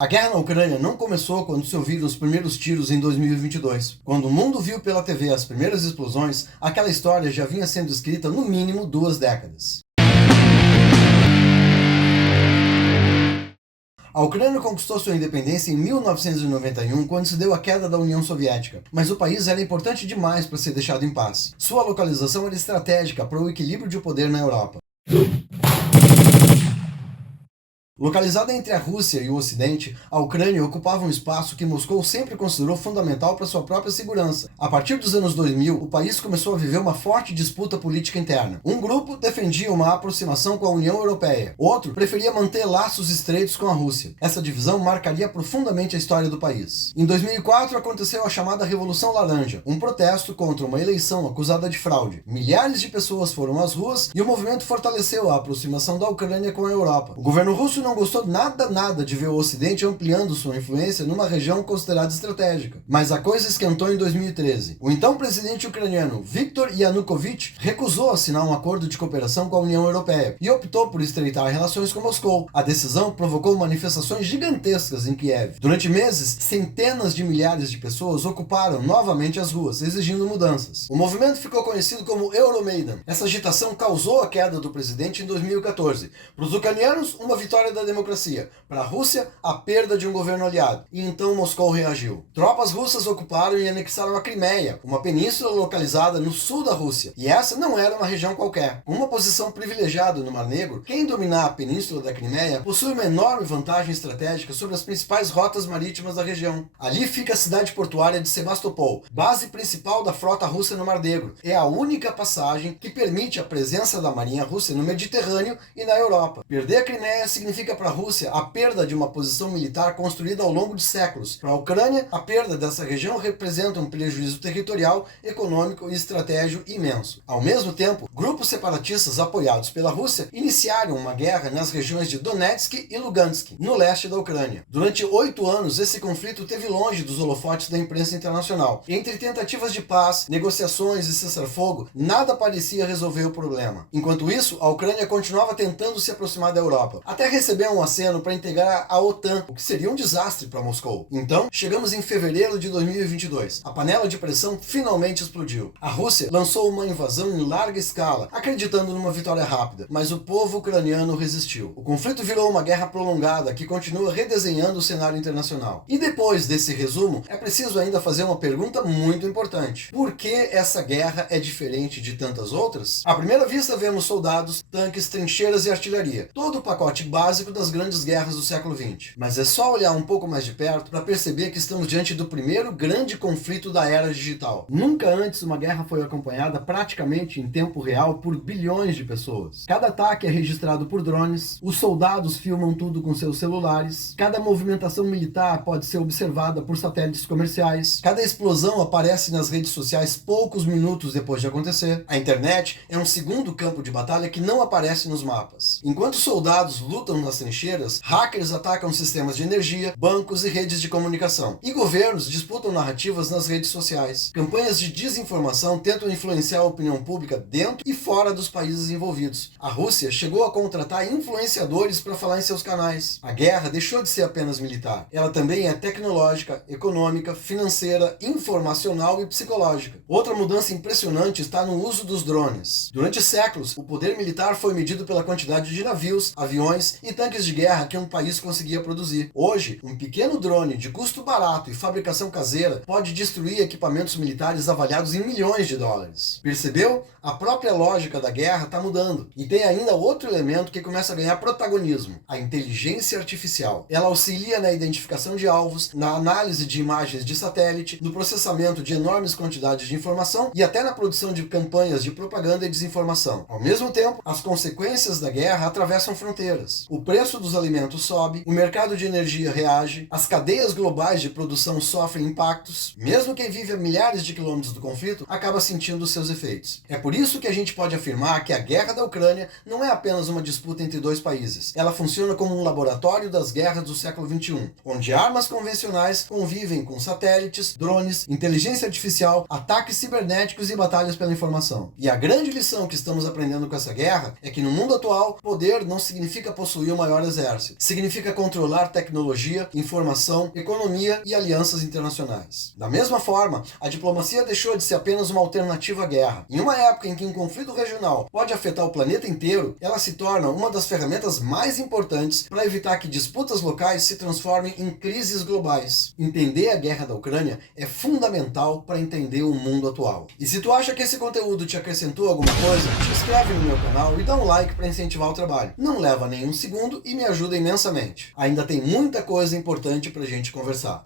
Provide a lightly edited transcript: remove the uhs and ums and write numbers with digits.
A guerra na Ucrânia não começou quando se ouviram os primeiros tiros em 2022. Quando o mundo viu pela TV as primeiras explosões, aquela história já vinha sendo escrita no mínimo 2 décadas. A Ucrânia conquistou sua independência em 1991, quando se deu a queda da União Soviética, mas o país era importante demais para ser deixado em paz. Sua localização era estratégica para o equilíbrio de poder na Europa. Localizada entre a Rússia e o Ocidente, a Ucrânia ocupava um espaço que Moscou sempre considerou fundamental para sua própria segurança. A partir dos anos 2000, o país começou a viver uma forte disputa política interna. Um grupo defendia uma aproximação com a União Europeia, outro preferia manter laços estreitos com a Rússia. Essa divisão marcaria profundamente a história do país. Em 2004 aconteceu a chamada Revolução Laranja, um protesto contra uma eleição acusada de fraude. Milhares de pessoas foram às ruas e o movimento fortaleceu a aproximação da Ucrânia com a Europa. O governo russo não gostou nada de ver o Ocidente ampliando sua influência numa região considerada estratégica. Mas a coisa esquentou em 2013. O então presidente ucraniano Viktor Yanukovych recusou assinar um acordo de cooperação com a União Europeia e optou por estreitar relações com Moscou. A decisão provocou manifestações gigantescas em Kiev. Durante meses, centenas de milhares de pessoas ocuparam novamente as ruas, exigindo mudanças. O movimento ficou conhecido como Euromaidan. Essa agitação causou a queda do presidente em 2014. Para os ucranianos, uma vitória da democracia. Para a Rússia, a perda de um governo aliado. E então Moscou reagiu. Tropas russas ocuparam e anexaram a Crimeia, uma península localizada no sul da Rússia. E essa não era uma região qualquer. Com uma posição privilegiada no Mar Negro, quem dominar a península da Crimeia possui uma enorme vantagem estratégica sobre as principais rotas marítimas da região. Ali fica a cidade portuária de Sebastopol, base principal da frota russa no Mar Negro. É a única passagem que permite a presença da marinha russa no Mediterrâneo e na Europa. Perder a Crimeia significa para a Rússia a perda de uma posição militar construída ao longo de séculos. Para a Ucrânia, a perda dessa região representa um prejuízo territorial, econômico e estratégico imenso. Ao mesmo tempo, grupos separatistas apoiados pela Rússia iniciaram uma guerra nas regiões de Donetsk e Lugansk, no leste da Ucrânia. Durante 8 anos, esse conflito esteve longe dos holofotes da imprensa internacional. Entre tentativas de paz, negociações e cessar-fogo, nada parecia resolver o problema. Enquanto isso, a Ucrânia continuava tentando se aproximar da Europa, até receber um aceno para integrar a OTAN, o que seria um desastre para Moscou. Então, chegamos em fevereiro de 2022. A panela de pressão finalmente explodiu. A Rússia lançou uma invasão em larga escala, acreditando numa vitória rápida, mas o povo ucraniano resistiu. O conflito virou uma guerra prolongada que continua redesenhando o cenário internacional. E depois desse resumo, é preciso ainda fazer uma pergunta muito importante. Por que essa guerra é diferente de tantas outras? À primeira vista, vemos soldados, tanques, trincheiras e artilharia. Todo o pacote básico das grandes guerras do século XX. Mas é só olhar um pouco mais de perto para perceber que estamos diante do primeiro grande conflito da era digital. Nunca antes uma guerra foi acompanhada praticamente em tempo real por bilhões de pessoas. Cada ataque é registrado por drones, os soldados filmam tudo com seus celulares, cada movimentação militar pode ser observada por satélites comerciais, cada explosão aparece nas redes sociais poucos minutos depois de acontecer. A internet é um segundo campo de batalha que não aparece nos mapas. Enquanto soldados lutam nas trincheiras, hackers atacam sistemas de energia, bancos e redes de comunicação. E governos disputam narrativas nas redes sociais. Campanhas de desinformação tentam influenciar a opinião pública dentro e fora dos países envolvidos. A Rússia chegou a contratar influenciadores para falar em seus canais. A guerra deixou de ser apenas militar. Ela também é tecnológica, econômica, financeira, informacional e psicológica. Outra mudança impressionante está no uso dos drones. Durante séculos, o poder militar foi medido pela quantidade de navios, aviões e tanques de guerra que um país conseguia produzir. Hoje, um pequeno drone de custo barato e fabricação caseira pode destruir equipamentos militares avaliados em milhões de dólares. Percebeu? A própria lógica da guerra está mudando. E tem ainda outro elemento que começa a ganhar protagonismo: a inteligência artificial. Ela auxilia na identificação de alvos, na análise de imagens de satélite, no processamento de enormes quantidades de informação e até na produção de campanhas de propaganda e desinformação. Ao mesmo tempo, as consequências da guerra atravessam fronteiras. O preço dos alimentos sobe, o mercado de energia reage, as cadeias globais de produção sofrem impactos. Mesmo quem vive a milhares de quilômetros do conflito acaba sentindo os seus efeitos. É por isso que a gente pode afirmar que a guerra da Ucrânia não é apenas uma disputa entre dois países. Ela funciona como um laboratório das guerras do século XXI, onde armas convencionais convivem com satélites, drones, inteligência artificial, ataques cibernéticos e batalhas pela informação. E a grande lição que estamos aprendendo com essa guerra é que no mundo atual, poder não significa possuir maior exército. Significa controlar tecnologia, informação, economia e alianças internacionais. Da mesma forma, a diplomacia deixou de ser apenas uma alternativa à guerra. Em uma época em que um conflito regional pode afetar o planeta inteiro, ela se torna uma das ferramentas mais importantes para evitar que disputas locais se transformem em crises globais. Entender a guerra da Ucrânia é fundamental para entender o mundo atual. E se tu acha que esse conteúdo te acrescentou alguma coisa, te inscreve no meu canal e dá um like para incentivar o trabalho. Não leva nenhum segundo e me ajuda imensamente. Ainda tem muita coisa importante pra gente conversar.